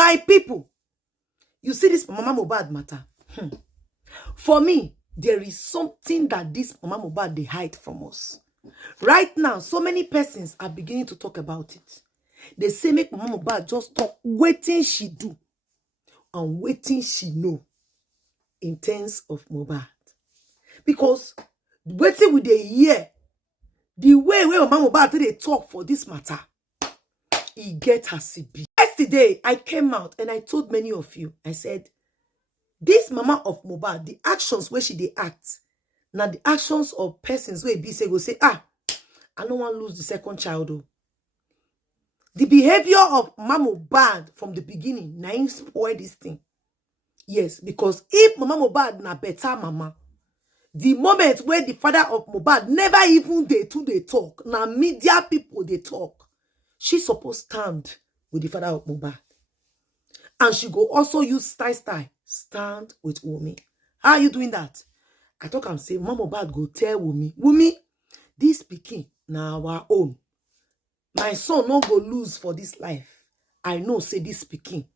My people, you see this Mama Mohbad matter? For me, there is something that this Mama Mohbad they hide from us. Right now, so many persons are beginning to talk about it. They say make Mama Mohbad just talk waiting she do and waiting she know in terms of Mohbad. Because waiting with the year, the way Mama Mohbad they talk for this matter, he get as it be. Yesterday, I came out and I told many of you, I said, this mama of Mohbad, the actions where she they act, now the actions of persons where be say go say, I don't want to lose the second child. Though. The behavior of Mama Mohbad from the beginning, now him spoil this thing. Yes, because if Mama Mohbad na better mama, the moment where the father of Mohbad never even they talk, now media people they talk, she supposed stand with the father of Mohbad. And she go also use style, stand with Wummi. How are you doing that? I talk and say, Mama Mohbad go tell Wummi, this pikin na our own. My son no go lose for this life. I know say this pikin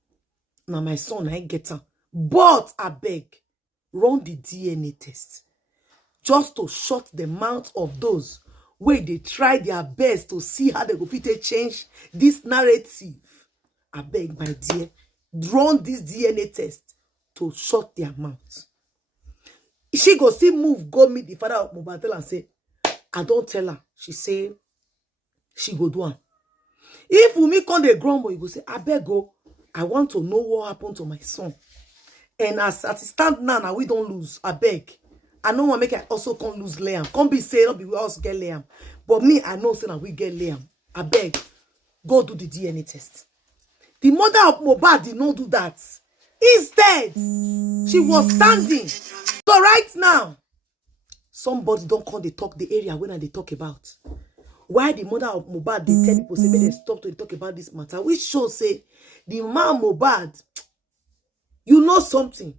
na my son I get am. But I beg, run the DNA test. Just to shut the mouth of those where they try their best to see how they go fit change this narrative. I beg, my dear, run this DNA test to shut their mouth. She go see move, go meet the father of Mohbad, tell and say, I don't tell her. She say, she go do am. If Wunmi come the grumble, you go say, I beg go, I want to know what happened to my son. And as it stand now, we don't lose. I beg. I know want make I also can't lose Liam. Can't be saying not be we also get Liam. But me, I know say that we get Liam. I beg, go do the DNA test. The mother of Mohbad did not do that. Instead, she was standing. So right now, somebody don't come they talk the area when they talk about. Why the mother of Mohbad they tell people say they stop to talk about this matter, which shows say the man Mohbad, you know something.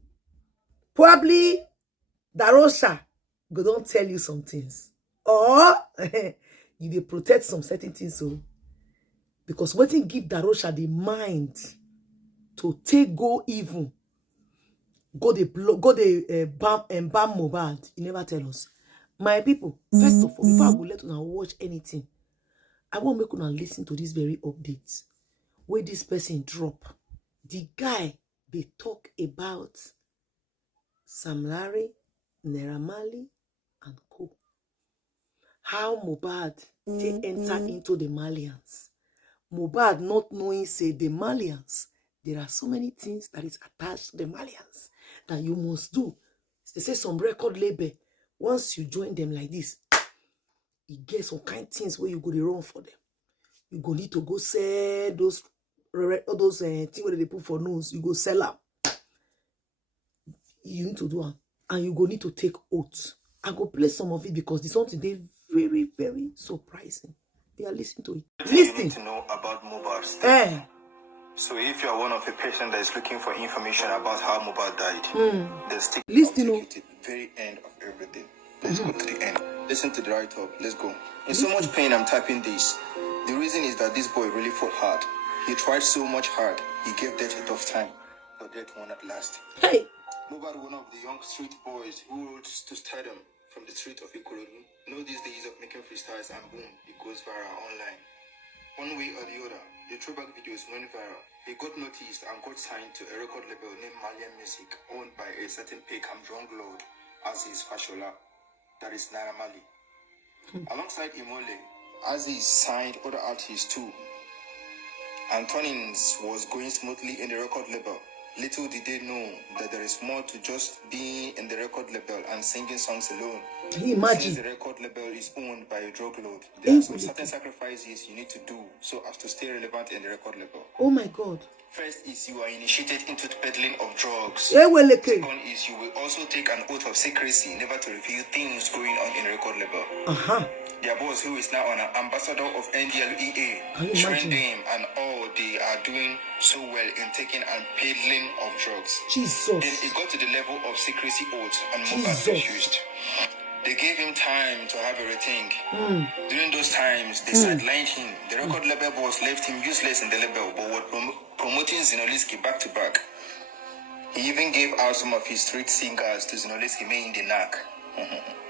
Probably Darosha go don't tell you some things. Or you dey protect some certain things. So because what thing give Darosha the mind to take go even go the bam Mohbad. You never tell us. My people, first of all, before I go let una watch anything, I want make una listen to this very update where this person drop. The guy they talk about Sam Larry, nairamarley, and co. How Mohbad they enter into the Malians. Mohbad not knowing say the Malians, there are so many things that is attached to the Malians that you must do. They say some record label, once you join them like this, you get some kind of things where you go to run for them. You go need to go sell those things where they put for nose. You go sell them. You need to do them. And you go need to take oaths. I go play some of it because this something they very, very surprising. They are listening to it. Listen. You need to know about Mohbad. So if you are one of the patients that is looking for information about how Mohbad died, then stick to the very end of everything. Let's go to the end. Listen to the write-up. Let's go. In so much pain, I'm typing this. The reason is that this boy really fought hard. He tried so much hard. He gave death a tough time. But death won at last. Hey! Mohbad, one of the young street boys who rose to stardom from the street of Ikorodu. Know these days of making freestyles and boom, it goes viral online. One way or the other, the throwback videos went viral. He got noticed and got signed to a record label named Malian Music, owned by a certain Peckham drunk lord, Aziz Fashola, that is nairamarley. Alongside Imole, Aziz signed other artists too, and turnings was going smoothly in the record label. Little did they know that there is more to just being in the record label and singing songs alone. Imagine. Since the record label is owned by a drug lord, there are some certain sacrifices you need to do so as to stay relevant in the record label. Oh my God. First is you are initiated into the peddling of drugs. Second is you will also take an oath of secrecy, never to reveal things going on in the record label. Their boss, who is now an ambassador of NDLEA, trending and all, they are doing so well in taking and peddling of drugs. Jesus. Then it got to the level of secrecy oaths and Mohbad refused. They gave him time to have a rethink. During those times, they sidelined him. The record label boss left him useless in the label, but were promoting Zinoliski back to back. He even gave out some of his street singers to Zinoliski in the knack.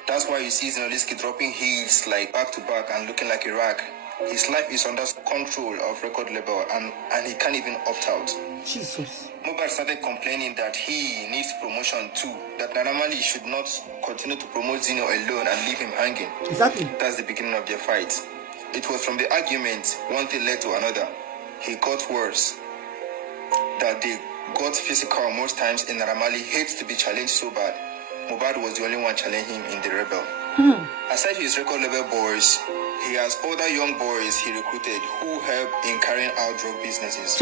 That's why you see Zinoliski dropping hits like back to back and looking like a rag. His life is under control of record label and he can't even opt out. Jesus. Mohbad started complaining that he needs promotion too, that nairamarley should not continue to promote Zino alone and leave him hanging. Exactly. That's the beginning of their fight. It was from the argument, one thing led to another. He got worse. That they got physical most times in nairamarley, hates to be challenged so bad. Mohbad was the only one challenging him in the rebel. Aside his record label boys, he has other young boys he recruited who help in carrying out drug businesses.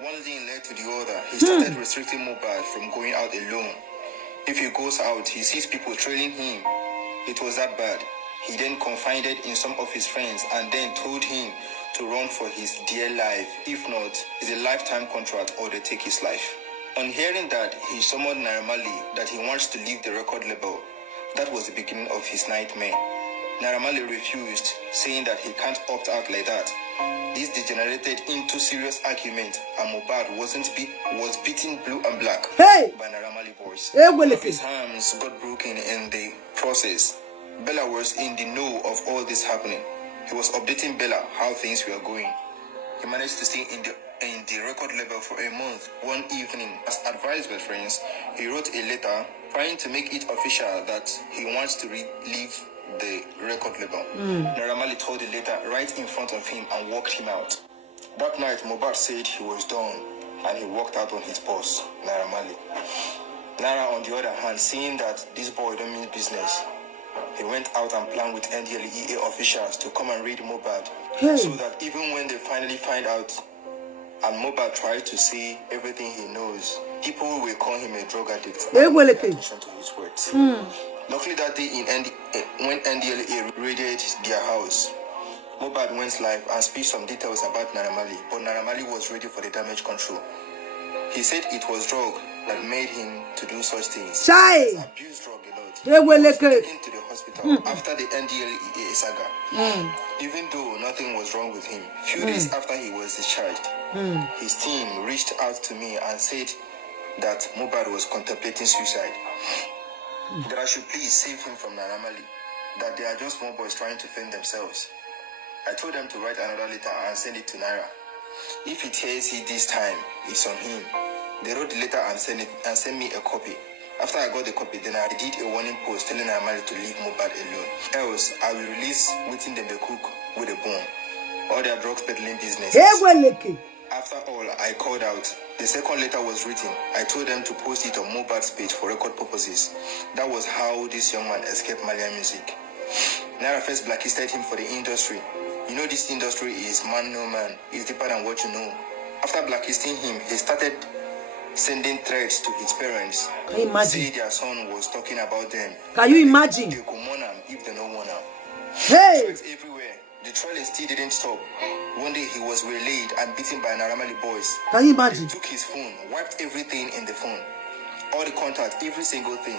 One thing led to the other. He started restricting Mohbad from going out alone. If he goes out, he sees people trailing him. It was that bad. He then confided in some of his friends and then told him to run for his dear life. If not, it's a lifetime contract or they take his life. On hearing that, he summoned nairamarley that he wants to leave the record label. That was the beginning of his nightmare. Nairamarley refused, saying that he can't opt out like that. This degenerated into serious argument, and Mohbad was beaten blue and black by nairamarley boys. His arms got broken in the process. Bella was in the know of all this happening. He was updating Bella how things were going. He managed to stay in the record label for a month. One evening, as advised by friends, he wrote a letter trying to make it official that he wants to leave the record label. nairamarley tore the letter right in front of him and walked him out. That night, Mohbad said he was done and he walked out on his boss, nairamarley. Naira, on the other hand, seeing that this boy don't mean business, he went out and planned with NDLEA officials to come and raid Mohbad, so that even when they finally find out and Mohbad tried to say everything he knows, people will call him a drug addict and pay attention to his words. Luckily that day when NDLEA raided their house, Mohbad went live and speak some details about nairamarley, but nairamarley was ready for the damage control. He said it was drug that made him to do such things. He abused drug a lot. He was taken to the hospital after the NDLEA saga. Even though nothing was wrong with him, few days after he was discharged, his team reached out to me and said that Mohbad was contemplating suicide. That I should please save him from nairamarley, that they are just small boys trying to fend themselves. I told them to write another letter and send it to Naira. If he hears it this time, it's on him. They wrote the letter and sent me a copy. After I got the copy, then I did a warning post telling nairamarley to leave Mohbad alone. Else, I will release within them the cook with a bone. All their drugs peddling business. After all, I called out. The second letter was written. I told them to post it on Mohbad's page for record purposes. That was how this young man escaped Malian music. Naira first blacklisted him for the industry. You know this industry is man no man. It's deeper than what you know. After blacklisting him, he started sending threats to his parents. Can you imagine? Say their son was talking about them. Can you imagine? They could mourn him if they don't want him. Threats everywhere. The trial still didn't stop. One day he was waylaid and beaten by nairamarley boys. Can you imagine? They took his phone, wiped everything in the phone. All the contacts, every single thing.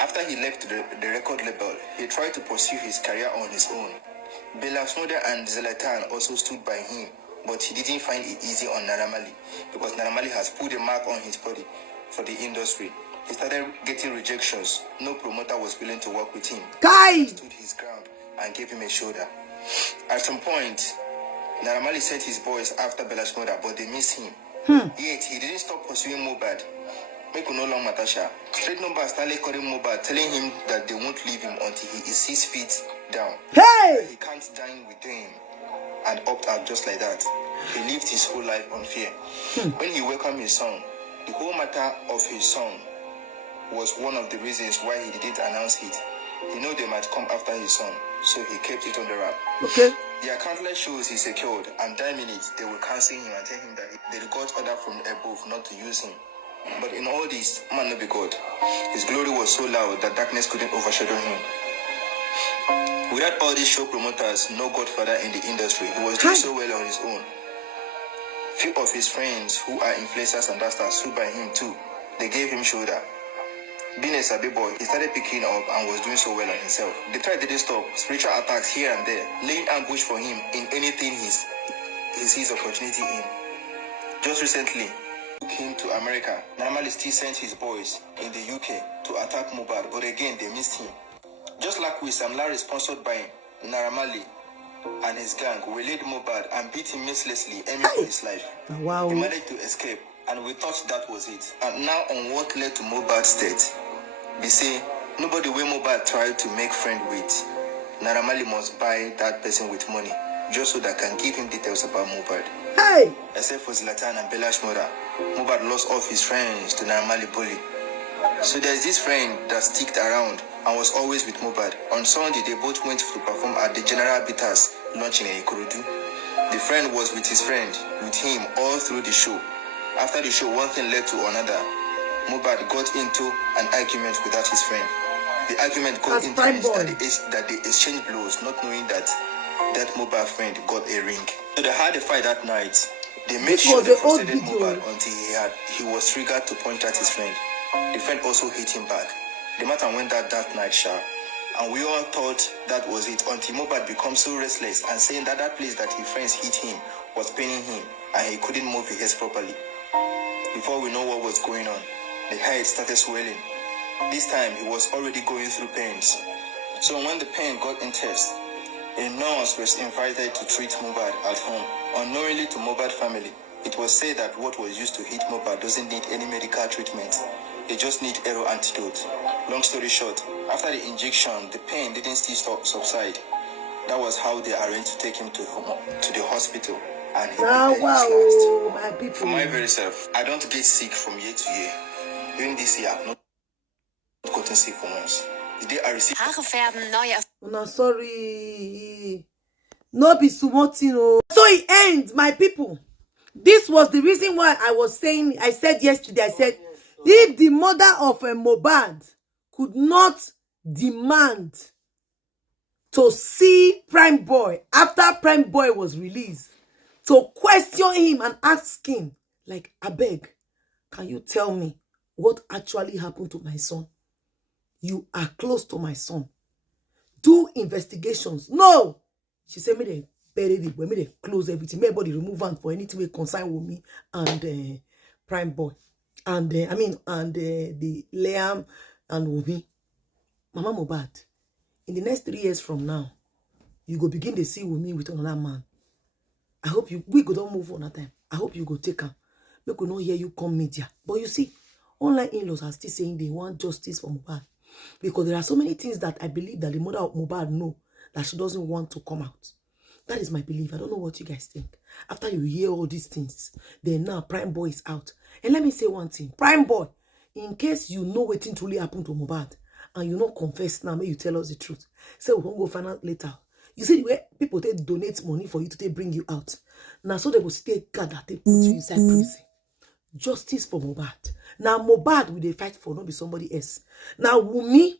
After he left the record label, he tried to pursue his career on his own. Bella Snoda and Zlatan also stood by him, but he didn't find it easy on nairamarley because nairamarley has put a mark on his body for the industry. He started getting rejections. No promoter was willing to work with him. He stood his ground and gave him a shoulder. At some point, nairamarley sent his boys after Bella Snoda, but they missed him. Yet he didn't stop pursuing Mohbad. Make no long Matasha. Straight number started calling Mohbad, telling him that they won't leave him until he is 6 feet down. He can't dine with them and opt out just like that. He lived his whole life on fear. When he welcomed his son, the whole matter of his son was one of the reasons why he didn't announce it. He knew they might come after his son, so he kept it on the wrap. There are countless shows he secured, and 10 minutes they will cancel him and tell him that they got order from above not to use him. But in all this, man no be God. His glory was so loud that darkness couldn't overshadow him. Without all these show promoters, no godfather in the industry, he was doing so well on his own. Few of his friends who are influencers and stars stood by him too. They gave him shoulder. Being a sabi boy, he started picking up and was doing so well on himself. The threat didn't stop. Spiritual attacks here and there, laying ambush for him in anything he sees opportunity in. Just recently, he came to America. Nairamarley still sent his boys in the UK to attack Mohbad, but again they missed him. Just like we, Sam Larry, sponsored by Nairamarley and his gang, waylaid Mohbad and beat him mercilessly, aiming for his life. Wow. He managed to escape, and we thought that was it. And now on what led to Mohbad's death, they say nobody where Mohbad tried to make friend with, Nairamarley must buy that person with money, just so that can give him details about Mohbad. Hey! Except for Zlatan and Belash Mora, Mohbad lost all his friends to Nairamarley bully. So there's this friend that sticked around and was always with Mohbad. On Sunday, they both went to perform at the General Bitters launching in Ikorodu. The friend was with his friend, with him all through the show. After the show, one thing led to another. Mohbad got into an argument without his friend. The argument got intense that they exchanged blows, not knowing that Mohbad friend got a ring. So they had a fight that night. They made sure they frustrated Mohbad until he was triggered to point at his friend. The friend also hit him back. The matter went that night, and we all thought that was it until Mohbad became so restless and saying that place that his friends hit him was paining him and he couldn't move his head properly. Before we know what was going on, the head started swelling. This time he was already going through pains. So when the pain got intense, a nurse was invited to treat Mohbad at home. Unknowingly to Mohbad family, it was said that what was used to hit Mohbad doesn't need any medical treatment. They just need arrow antidote. Long story short, after the injection, the pain didn't still subside. That was how they arranged to take him to the hospital. And he wow, my people. For my very self, I don't get sick from year to year. During this year, I've not gotten sick for once. The day I received no, sorry. No be sumotino. So it ends, my people. This was the reason why I said yesterday, I said, if the mother of Mohbad could not demand to see Prime Boy after Prime Boy was released, to question him and ask him, like, abeg, can you tell me what actually happened to my son? You are close to my son. Do investigations. No! She said, me they bury the boy, me they close everything. Everybody remove hand for anything we concern with me and Prime Boy. And the Liam and Wummi. Mama Mohbad, in the next 3 years from now, you go begin to see Wummi with another man. I hope we go don't move on that time. I hope you go take her. We could not hear you come media. But you see, online in-laws are still saying they want justice for Mohbad. Because there are so many things that I believe that the mother of Mohbad know that she doesn't want to come out. That is my belief. I don't know what you guys think. After you hear all these things, then now Prime Boy is out. And let me say one thing. Prime Boy, in case you know what truly happened to Mohbad, and you not confess now, may you tell us the truth. Say we won't go find out later. You see the way people take donate money for you to take bring you out. Now so they will stay gather, they put you inside prison. Justice for Mohbad. Now Mohbad will they fight for, not be somebody else. Now Wummi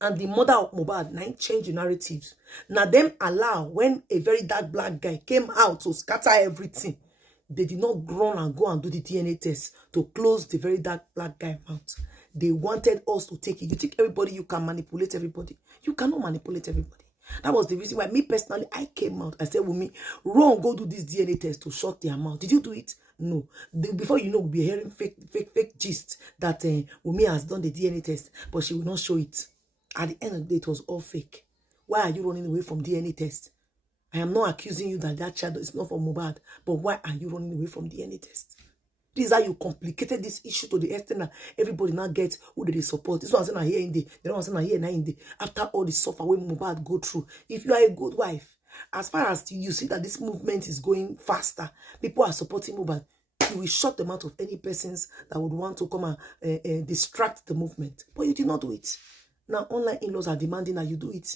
and the mother of Mohbad now change the narrative. Now them allow when a very dark black guy came out to scatter everything. They did not run and go and do the DNA test to close the very dark black guy mouth. They wanted us to take it. You think everybody, you can manipulate everybody. You cannot manipulate everybody. That was the reason why me personally, I came out. I said, Wummi, run, go do this DNA test to shut their mouth. Did you do it? No. Before you know, we'll be hearing fake gist that Wummi has done the DNA test, but she will not show it. At the end of the day, it was all fake. Why are you running away from DNA test? I am not accusing you that child is not from Mohbad, but why are you running away from DNA test? This is how you complicated this issue to the extent that everybody now gets who they support. This one saying here in the, the one saying here now in the. After all the suffer when Mohbad go through, if you are a good wife, as far as you see that this movement is going faster, people are supporting Mohbad, you will shut the mouth of any persons that would want to come and distract the movement. But you did not do it. Now online in-laws are demanding that you do it.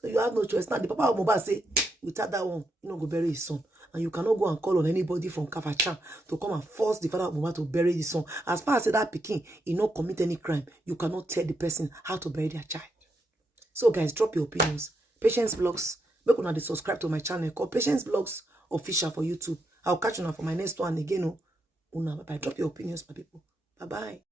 So you have no choice. Now the papa of Mohbad say, without that one, you know, go bury his son. And you cannot go and call on anybody from Kafachan to come and force the father of Mohbad to bury his son. As far as that Peking, he not commit any crime, you cannot tell the person how to bury their child. So guys, drop your opinions. Patience Vlogs, make una subscribe to my channel called Patience Vlogs Official for YouTube. I'll catch you now for my next one again. Una, bye bye. Drop your opinions, my people. Bye bye.